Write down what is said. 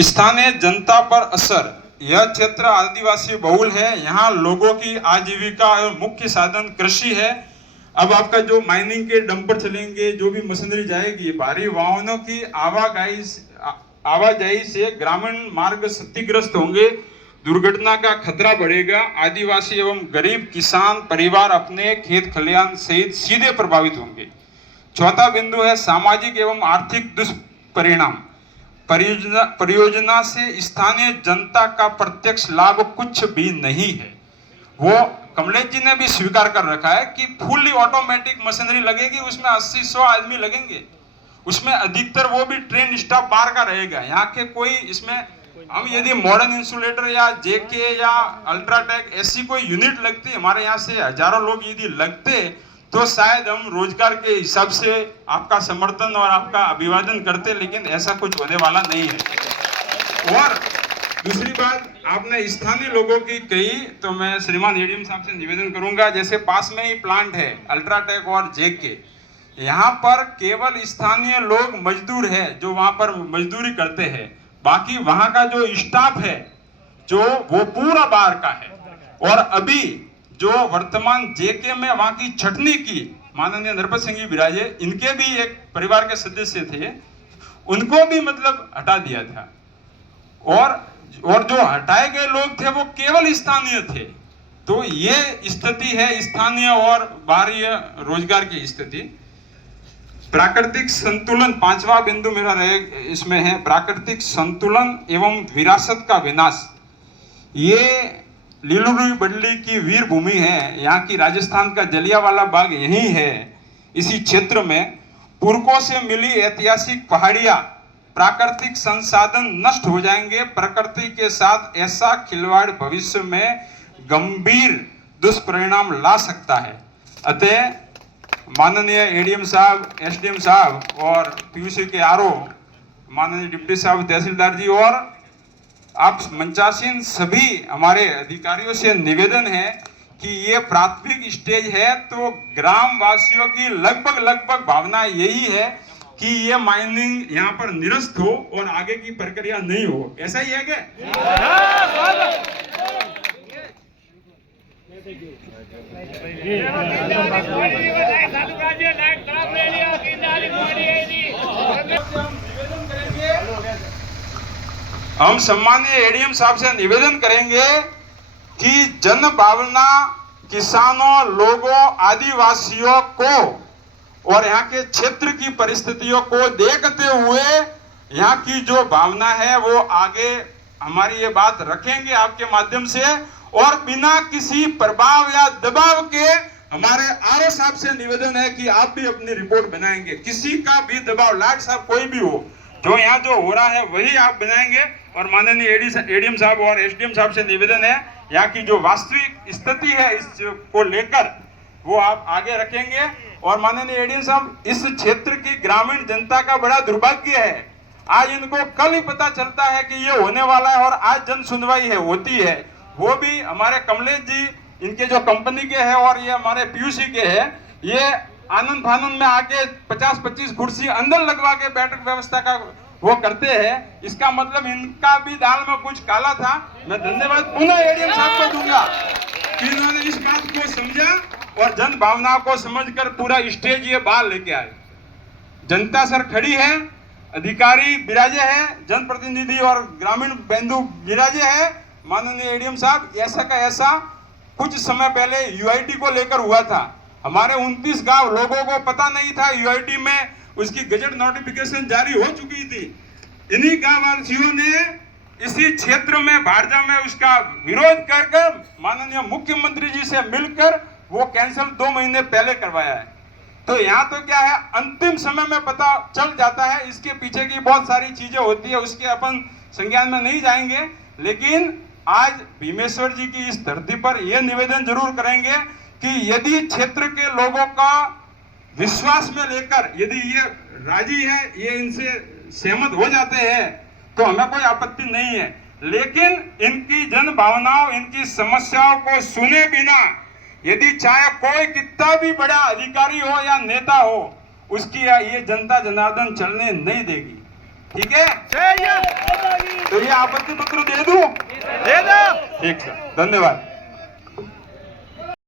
स्थानीय जनता पर असर। यह क्षेत्र आदिवासी बहुल है। यहाँ लोगों की आजीविका और मुख्य साधन कृषि है। अब आपका जो माइनिंग के डंपर चलेंगे, जो भी मशीनरी जाएगी, भारी वाहनों की आवाजाही से ग्रामीण मार्ग क्षतिग्रस्त होंगे, दुर्घटना का खतरा बढ़ेगा। आदिवासी एवं गरीब किसान परिवार अपने खेत खलिहान सहित सीधे प्रभावित होंगे। चौथा बिंदु है सामाजिक एवं आर्थिक दुष्परिणाम। परियोजना से स्थानीय जनता का प्रत्यक्ष लाभ कुछ भी नहीं है। वो कमलेश जी ने भी स्वीकार कर रखा है कि फुल्ली ऑटोमेटिक मशीनरी लगेगी, उसमें 80-100 आदमी लगेंगे, उसमें अधिकतर वो भी ट्रेन स्टाफ बाहर का रहेगा। यहाँ के कोई इसमें हम यदि मॉडर्न इंसुलेटर या जेके या अल्ट्राटेक ऐसी कोई यूनिट लगती, हमारे यहाँ से हजारों लोग यदि लगते तो शायद हम रोजगार के हिसाब से आपका समर्थन और आपका अभिवादन करते, लेकिन ऐसा कुछ होने वाला नहीं है। और दूसरी बात आपने स्थानीय लोगों की कही, तो मैं श्रीमान एडीएम साहब से निवेदन करूंगा, जैसे पास में ही प्लांट है अल्ट्राटेक और जेके, यहाँ पर केवल स्थानीय लोग मजदूर है जो वहां पर मजदूरी करते हैं, बाकी वहां का जो स्टाफ है जो वो पूरा बाहर का है। और अभी जो वर्तमान जेके में वहां की छटनी की माननीय नरपत सिंह जी बिराजे, इनके भी एक परिवार के सदस्य थे, उनको भी मतलब हटा दिया था। और जो हटाए गए लोग थे वो केवल स्थानीय थे। तो ये स्थिति है स्थानीय और बाहरी रोजगार की स्थिति। प्राकृतिक संतुलन, पांचवा बिंदु मेरा रहे इसमें है प्राकृतिक संतुलन एवं विरासत का विनाश। ये लीलुरी बडली की वीर भूमि है। यहाँ की राजस्थान का जलियांवाला बाग यही है। इसी क्षेत्र में पुरखों से मिली ऐतिहासिक पहाड़ियां, प्राकृतिक संसाधन नष्ट हो जाएंगे। प्रकृति के साथ ऐसा खिलवाड़ भविष्य में गंभीर दुष्परिणाम ला सकता है। अतः माननीय एडीएम साहब, एसडीएम साहब और पीयूसी के आरओ, माननीय डिप्टी साहब तहसीलदार जी और आप मंचासीन सभी हमारे अधिकारियों से निवेदन है कि ये प्राथमिक स्टेज है, तो ग्राम वासियों की लगभग भावना यही है कि ये माइनिंग यहाँ पर निरस्त हो और आगे की प्रक्रिया नहीं हो। ऐसा ही है क्या? हम सम्मानीय एडीएम साहब से निवेदन करेंगे कि जन भावना किसानों, लोगों, आदिवासियों को और यहाँ के क्षेत्र की परिस्थितियों को देखते हुए यहाँ की जो भावना है वो आगे हमारी ये बात रखेंगे आपके माध्यम से, और बिना किसी प्रभाव या दबाव के हमारे आरओ साहब से निवेदन है कि आप भी अपनी रिपोर्ट बनाएंगे। किसी का भी दबाव, लाट साहब कोई भी हो, जो यहाँ जो हो रहा है वही आप बनाएंगे। और माननीय एडीएम साहब और एसडीएम साहब से निवेदन है यहाँ की जो वास्तविक स्थिति है इसको लेकर वो आप आगे रखेंगे। और माननीय एडीएम साहब, इस क्षेत्र की ग्रामीण जनता का बड़ा दुर्भाग्य है, आज इनको कल ही पता चलता है कि ये होने वाला है और आज जन सुनवाई है होती है, वो भी हमारे कमलेश जी इनके जो कंपनी के हैं और ये हमारे पीयूसी के हैं, ये आनंद फानंद में आके 50-25 कुर्सी अंदर लगवा के बैठक व्यवस्था का वो करते हैं। इसका मतलब इनका भी दाल में कुछ काला था। मैं धन्यवाद पुनः एडीएम साहब को दूंगा कि इन्होंने इस बात को समझा और जन भावनाओं को समझकर पूरा स्टेज ये बाहर लेके आए। जनता सर खड़ी है, अधिकारी विराजे हैं, जनप्रतिनिधि और ग्रामीण बंधु विराजे हैं। माननीय एडीएम साहब, ऐसा का ऐसा कुछ समय पहले यूआईटी को लेकर हुआ था। हमारे 29 गांव लोगों को पता नहीं था, यूआईटी में उसकी गजट नोटिफिकेशन जारी हो चुकी थी। इन्हीं गांव वासियों ने इसी क्षेत्र में भारजा में उसका विरोध कर माननीय मुख्यमंत्री जी से मिलकर वो कैंसिल 2 महीने पहले करवाया है। तो यहाँ तो क्या है, अंतिम समय में पता चल जाता है, इसके पीछे की बहुत सारी चीजें होती है, उसके अपन संज्ञान में नहीं जाएंगे। लेकिन आज भीमेश्वर जी की इस धरती पर यह निवेदन जरूर करेंगे कि यदि क्षेत्र के लोगों का विश्वास में लेकर यदि ये राजी है, ये इनसे सहमत हो जाते हैं तो हमें कोई आपत्ति नहीं है। लेकिन इनकी जन भावनाओं, इनकी समस्याओं को सुने बिना यदि चाहे कोई कितना भी बड़ा अधिकारी हो या नेता हो, उसकी ये जनता जनार्दन चलने नहीं देगी। ठीक है? आपत्ति पत्र दे दूं? दे दो। ठीक सर, धन्यवाद।